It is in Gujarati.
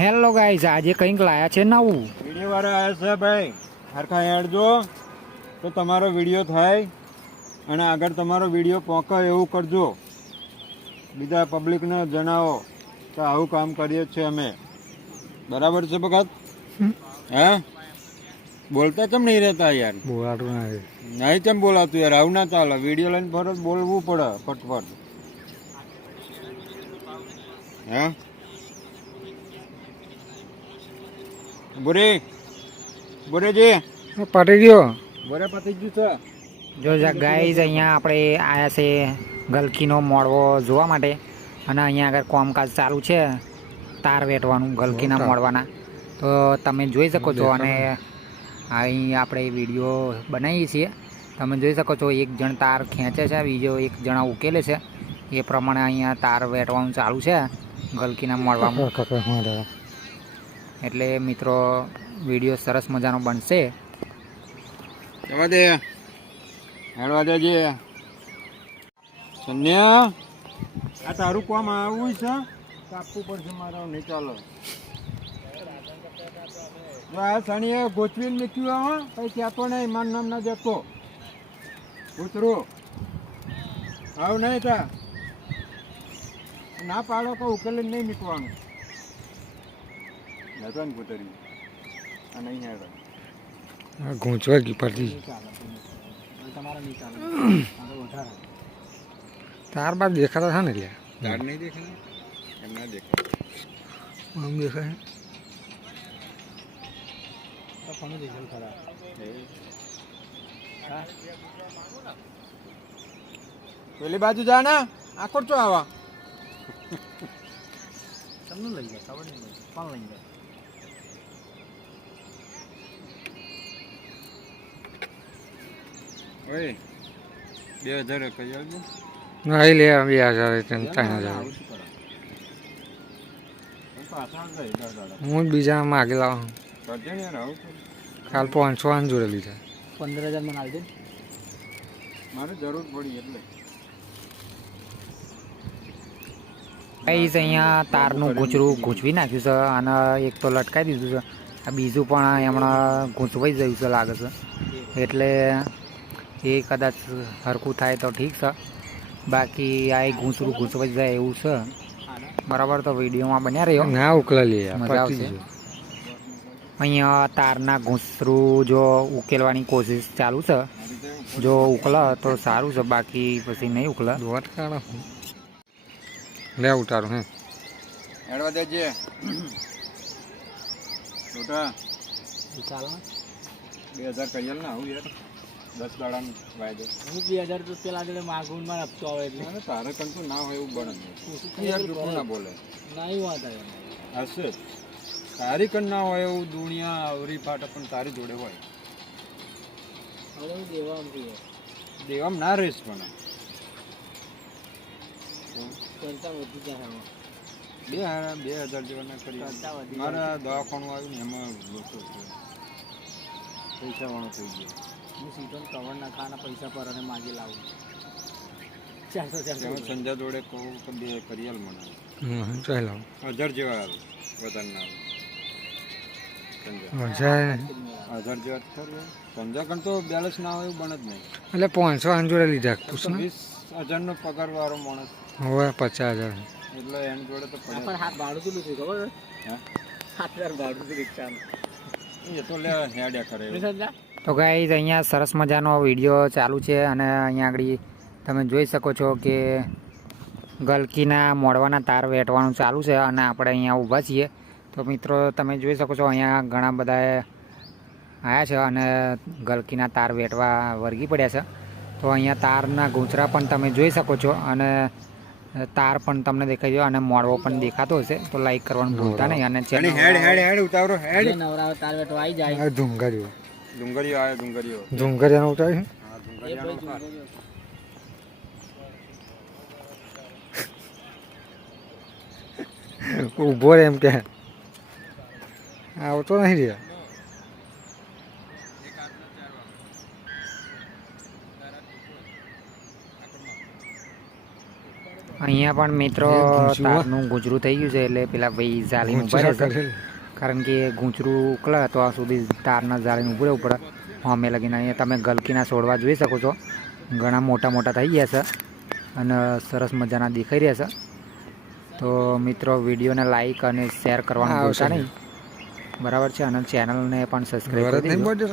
હેલો ગાઈઝ, આજે કંઈક લાયા છે નવું વિડીયો વાળા આવ્યા છે ભાઈ. હરખા હેડજો તો તમારો વિડીયો થાય અને આગળ તમારો વિડીયો પહોંચે એવું કરજો. બીજા પબ્લિકને જણાવો કે આવું કામ કરીએ છીએ અમે. બરાબર છે ભગત? હે બોલતા કેમ નહીં રહેતા યાર? બોલાતું નહીં કેમ બોલાતું યાર? આવું ના ચાલે. વિડીયો લઈને ફરજ બોલવું પડે ફટફટ. હે બોરે બોરેજી પટી ગયો. બોરે પતી ગયું છે. જો ગાઈઝ, અહીંયા આપણે આવ્યા છે ગલકીનો મોડવો જોવા માટે. અને અહીંયા આગળ કામકાજ ચાલુ છે, તાર વેટવાનું ગલકીના મોડવાના. તો તમે જોઈ શકો છો. અને અહીં આપણે વિડીયો બનાવીએ છીએ. તમે જોઈ શકો છો, એક જણ તાર ખેંચે છે, બીજો એક જણા ઉકેલે છે. એ પ્રમાણે અહીંયા તાર વેટવાનું ચાલુ છે ગલકીના મોડવામાં. એટલે મિત્રો, વિડીયો સરસ મજાનો બનશે. જવા દે, હેડવા દેજે. સન્યા, આ તારું કામ આવું છે, કાપવું પડશે મારે, નહીં ચાલો. આ શનિએ ગોચવીને મૂક્યું આવા કઈ કહેતો નહીં, મારું નામ ના દેતો. કૂતરું આવું નહીં તા ના પાડો તો ઉકેલી નહીં મૂકવાનું. નતો ને કૂતરી આ નહીં હેડો ગૂંચવા ગઈ પડતી તાર બાદ દેખાતા છે ને? એટલે તાર નહીં દેખાય, એમ ના દેખાય, આમ દેખાય. પેલી બાજુ જા ને, આખો ચો આવા તમને લઈ જાય ખબર નહીં, પણ લઈ જાય. ઓય 2000 કહી આવજો. નહીં લે, 2000 3,000. હું બીજા માગે લાવું. કરજે ને યાર, આવું કાલ 500 જોડે લીધા. 15,000 માં આવી મારે જરૂર પડી એટલે. અહીંયા તારનું ગૂંચરું ગૂંચવી નાખ્યું છે અને એક તો લટકાવી દીધું છે. આ બીજું પણ હમણાં ગૂંચવાઈ ગયું છે લાગે છે. એટલે એ કદાચ હરખું થાય તો ઠીક છે, બાકી આ ગૂંચરું ગૂંચવાઈ જાય એવું છે. બરાબર, તો વિડીયોમાં બન્યા રહ્યો, ના ઉકલા મજા આવશે. અહીંયા તારના ગૂંચરું જો ઉકેલવાની કોશિશ ચાલુ છે. જો ઉકલા તો સારું છે, બાકી પછી નહીં ઉકલા. લે ઉતારું. હે હેડવા દેજે છોટા. 2000 કહી ને આવું યાર, 10 દાડાનું વાયદો. હું 2000 રૂપિયા લાગે માગું માં હપ્તો આવે એટલે તારે કંઈ ના હોય એવું બને યાર, જૂઠું ના બોલે. ના એવું વાત આવે હશે તારી કન ના હોય એવું દુનિયા આવરી ફાટે, પણ તારી જોડે હોય. હવે હું દેવા દેવામ ના રહીશ પણ કરતા વધી જાય. 2000 જેવા ના કરી. મારા દવાખાનું આવ્યું ને એમાં લોકો પૈસા વાળો થઈ ગયો. હું સીધો કવર ના ખાના પૈસા પર અને માગી લાવું 400 સંજા જોડે કહું તો 2 કરિયાલ મને ચાલો 1000 જેવા આવે, વધારે ના આવે. 1000 જેવા ખરું. સંજા કણ તો બેલેન્સ ના હોય એવું બને જ નહીં. એટલે 500 જોડે લીધા. 20,000 નો પગાર વાળો માણસ હવે 50,000. એટલે એની જોડે તો પડે. પણ હાથ ભાડું તો લીધું ખબર હે 8,000 ભાડું તો રિક્ષાનું. એ તો લે હેડ્યા કરે. તો ગાઈઝ, અહીંયા સરસ મજાનો વિડીયો ચાલુ છે અને અહીંયા આગળ તમે જોઈ શકો છો કે ગલકીના મોડવાના તાર વેટવાનું ચાલુ છે અને આપણે અહીંયા ઊભા છીએ. તો મિત્રો, તમે જોઈ શકો છો અહીંયા ઘણા બધા આવ્યા છે અને ગલકીના તાર વેટવા વળગી પડ્યા છે. તો અહીંયા તારના ગૂંચરા પણ તમે જોઈ શકો છો અને તાર પણ તમને દેખાઈ જાય અને મોડવો પણ દેખાતો હશે. તો લાઈક કરવાનું ભૂલતા નહીં. અને હેડ ઉતારો હેડ. નવરાવ તાર વેટો આવી જાય. ડુંગળીઓ આવે, ડુંગળીઓ ઉતારી. ઉભો રે એમ કે આવતો નહીં રહ્યા. અહીંયા પણ મિત્રો એ ગૂંચવું હો. તારનું ગુજરું થઈ ગયું છે એટલે પેલા ભાઈ જાળીમાં ઉભા રહે છે કારણ કે ગુંચરું ઉકળે તો આ સુધી તારના જાળીને ઉભું રહેવું પડે અમે લગીને અહીંયા તમે ગલકીના છોડવા જોઈ શકો છો ઘણા મોટા મોટા થઈ ગયા છે અને સરસ મજાના દેખાઈ રહ્યા છે તો મિત્રો વિડીયોને લાઈક અને શેર કરવાનું ભૂલતા નહીં બરાબર છે અને ચેનલને પણ સબસ્ક્રાઈબ કરી દેજો